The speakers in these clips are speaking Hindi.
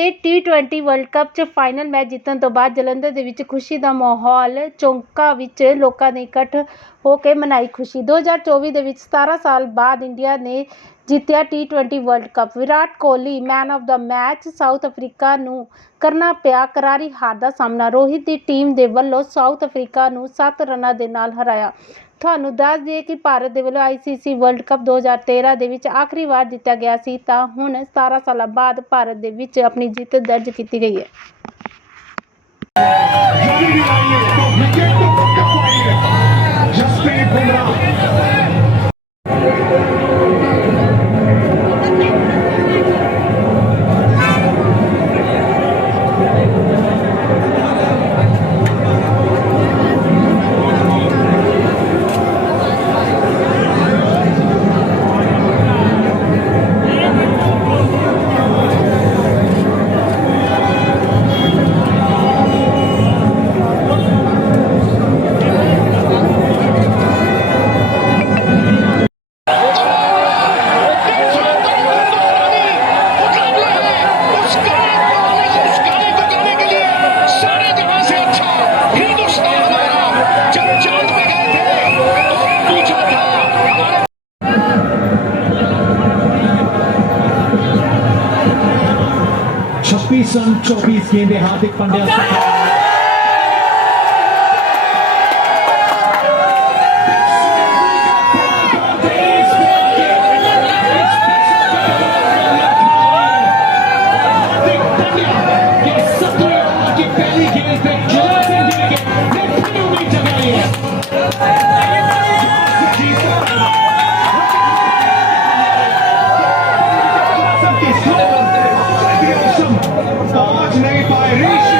ਦੇ T20 ਵਰਲਡ ਕੱਪ 'ਚ ਫਾਈਨਲ ਮੈਚ ਜਿੱਤਣ ਤੋਂ ਬਾਅਦ ਜਲੰਧਰ ਦੇ ਵਿੱਚ ਖੁਸ਼ੀ ਦਾ ਮਾਹੌਲ, ਚੌਂਕਾਂ ਵਿੱਚ ਲੋਕਾਂ ਨੇ ਇਕੱਠ ਹੋ ਕੇ ਮਨਾਈ ਖੁਸ਼ੀ। 2024 ਦੇ ਵਿੱਚ 17 ਸਾਲ ਬਾਅਦ ਇੰਡੀਆ ਨੇ ਜਿੱਤਿਆ T20 world cup Virat Kohli man of the match South Africa ਨੂੰ ਕਰਨਾ ਪਿਆ ਕਰਾਰੀ ਹਾਰ ਦਾ ਸਾਹਮਣਾ। ਰੋਹਿਤ ਦੀ ਟੀਮ ਦੇ ਵੱਲੋਂ ਸਾਊਥ ਅਫਰੀਕਾ ਨੂੰ 7 ਰਨਾਂ ਦੇ ਨਾਲ ਹਰਾਇਆ। ਤੁਹਾਨੂੰ ਦੱਸ ਦਈਏ ਕਿ ਭਾਰਤ ਦੇ ਵੱਲੋਂ ਆਈਸੀਸੀ ਵਰਲਡ ਕੱਪ 2013 ਦੇ ਵਿੱਚ ਆਖਰੀ ਵਾਰ ਜਿੱਤਿਆ ਗਿਆ ਸੀ, ਤਾਂ ਹੁਣ 17 ਸਾਲਾਂ ਬਾਅਦ ਭਾਰਤ ਦੇ ਵਿੱਚ ਆਪਣੀ ਜਿੱਤ ਦਰਜ ਕੀਤੀ ਗਈ ਹੈ। छब्बीस रन चौबीस गेंदे Hardik Pandya Tonight by Rishi.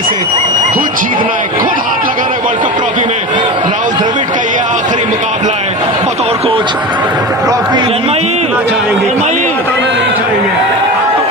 जीतने से खुद जीतना है खुद हाथ लगा रहा है वर्ल्ड कप ट्रॉफी में। राहुल द्रविड़ का ये आखिरी मुकाबला है। बतौर कोच ट्रॉफी जीतना चाहेंगे। नहीं चाहेंगे। आप तो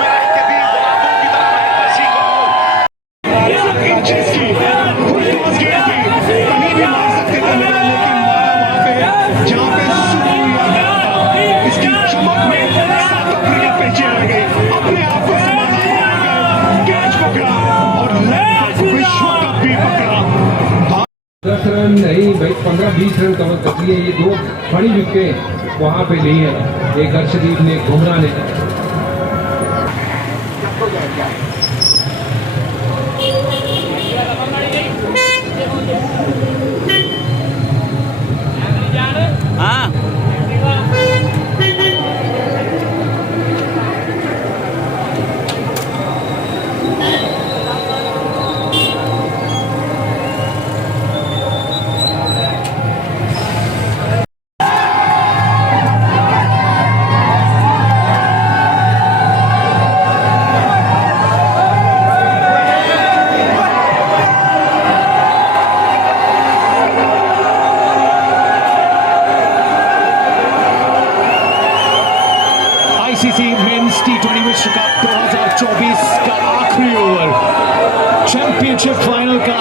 रन नहीं, भाई, पंद्रह बीस रन कवर कर लिए ये दो बड़ी विकेट वहाँ पे नहीं है। एक हर्षदीप ने घुमरा ने। ने हाँ championship final ka